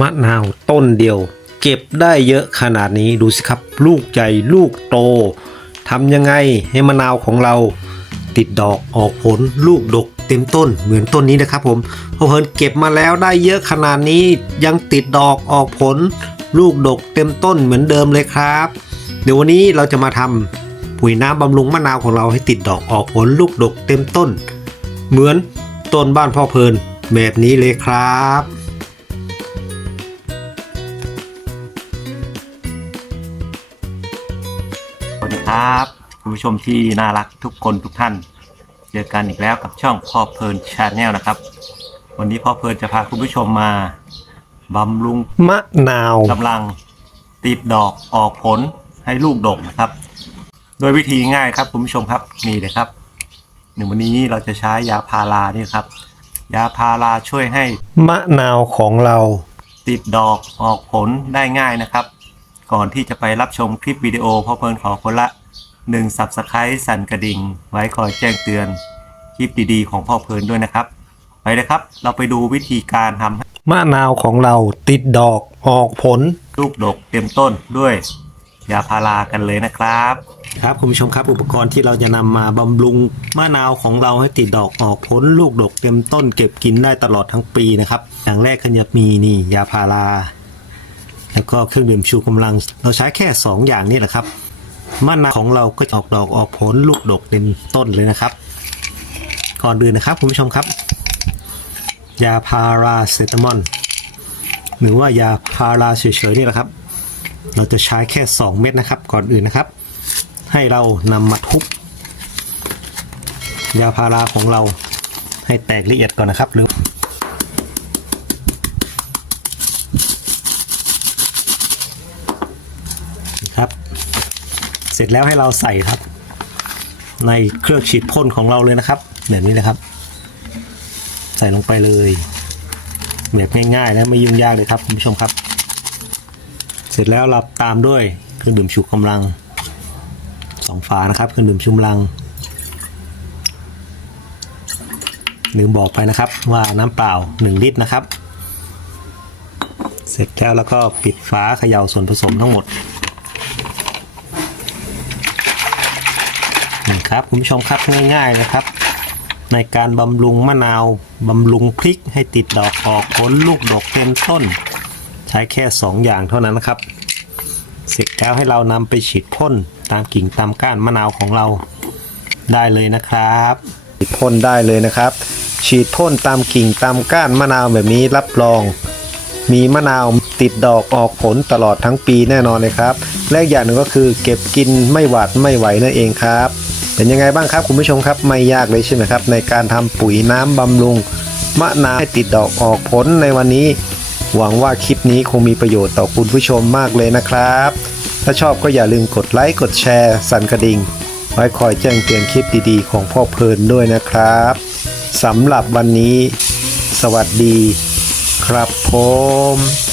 มะนาวต้นเดียว เก็บได้เยอะขนาดนี้ดูสิครับ ลูกใหญ่ลูกโตทำยังไงให้มะนาวของเราติดดอกออกผลลูกดกเต็มต้นเหมือนต้นนี้นะครับผมพอเพลินเก็บมาแล้วได้เยอะขนาดนี้ยังติดดอกออกผล ลูกดกเต็มต้นเหมือนเดิมเลยครับ เดี๋ยววันนี้เราจะมาทำปุ๋ยน้ำบำรุงมะนาวของเราให้ติดดอกออกผลลูกดกเต็มต้น เหมือนต้นบ้านพ่อเพลินแบบนี้เลยครับ ครับคุณผู้ชมที่น่ารักทุกคนทุกท่าน เจอกันอีกแล้วกับช่องพ่อเพลินชาแนลนะครับ วันนี้พ่อเพลินจะพาคุณผู้ชมมาบำรุงมะนาวกำลังติดดอกออกผลให้ลูกดกนะครับ โดยวิธีง่ายครับคุณผู้ชมครับนี่เลยครับหนึ่งวันนี้เราจะใช้ยาพารานี่ครับ ยาพาราช่วยให้มะนาวของเราติดดอกออกผลได้ง่ายนะครับ ก่อนที่จะไปรับชมคลิปวิดีโอพ่อเพลินขอคนละ1 Subscribe สั่นกระดิ่ง ไว้คอยแจ้งเตือนคลิปดีๆ ของพ่อเพลินด้วยนะครับ ไปเลยครับ เราไปดูวิธีการทำให้มะนาวของเราติดดอกออกผล ลูกดกเต็มต้นด้วยยาพารากันเลยนะครับ ครับคุณผู้ชมครับอุปกรณ์ที่เราจะนำมาบำรุงมะนาวของเราให้ติดดอกออกผลลูกดกเต็มต้นเก็บกินได้ตลอดทั้งปีนะครับอย่างแรกก็จะมีนี่ยาพารา แล้วก็เครื่องดื่มชูกำลัง เราใช้แค่ 2 อย่างนี่แหละครับมะนาวของเราก็จะออกดอกออกผลลูกดกเต็มต้นเลยนะครับ ก่อนอื่นนะครับคุณผู้ชมครับ ยาพาราเซตามอลหรือว่ายาพาราเฉยๆนี่แหละครับ เราจะใช้แค่ 2 เม็ดนะครับ ก่อนอื่นนะครับ ให้เรานำมาทุบยาพาราของเราให้แตกละเอียดก่อนนะครับหรือครับ เสร็จแล้วให้เราใส่ครับ ในเครื่องฉีดพ่นของเราเลยนะครับแบบนี้นะครับ ใส่ลงไปเลยแบบง่ายๆและไม่ยุ่งยากเลยครับคุณผู้ชมครับ เสร็จแล้วเราตามด้วยเครื่องดื่มชูกำลังสองฝานะครับเครื่องดื่มชูกำลังลืมบอกไปนะครับว่าน้ำเปล่า 1 ลิตรนะครับ เสร็จแล้วแล้วก็ปิดฝาเขย่าส่วนผสมทั้งหมด ครับคุณผู้ชมครับง่ายๆนะครับ ในการบำรุงมะนาวบำรุงพริกให้ติดดอกออกผลลูกดกเต็มต้น ใช้แค่ 2 อย่างเท่านั้นนะครับ เสร็จแล้วให้เรานำไปฉีดพ่นตามกิ่งตามก้านมะนาวของเราได้เลยนะครับฉีดพ่นได้เลยนะครับ ฉีดพ่นตามกิ่งตามก้านมะนาวแบบนี้รับรอง มีมะนาวติดดอกออกผลตลอดทั้งปีแน่นอนเลยครับ และอีกอย่างหนึ่งก็คือเก็บกินไม่หวาดไม่ไหวนั่นเองครับ เป็นยังไงบ้างครับคุณผู้ชมครับไม่ยากเลยใช่ไหมครับ ในการทำปุ๋ยน้ำบำรุง มะนาวให้ติดดอกออกผลในวันนี้ หวังว่าคลิปนี้คงมีประโยชน์ต่อคุณผู้ชมมากเลยนะครับ ถ้าชอบก็อย่าลืมกดไลค์กดแชร์สั่นกระดิ่งไว้คอยแจ้งเตือนคลิปดีๆ ของพ่อเพลินด้วยนะครับสำหรับวันนี้ สวัสดีครับผม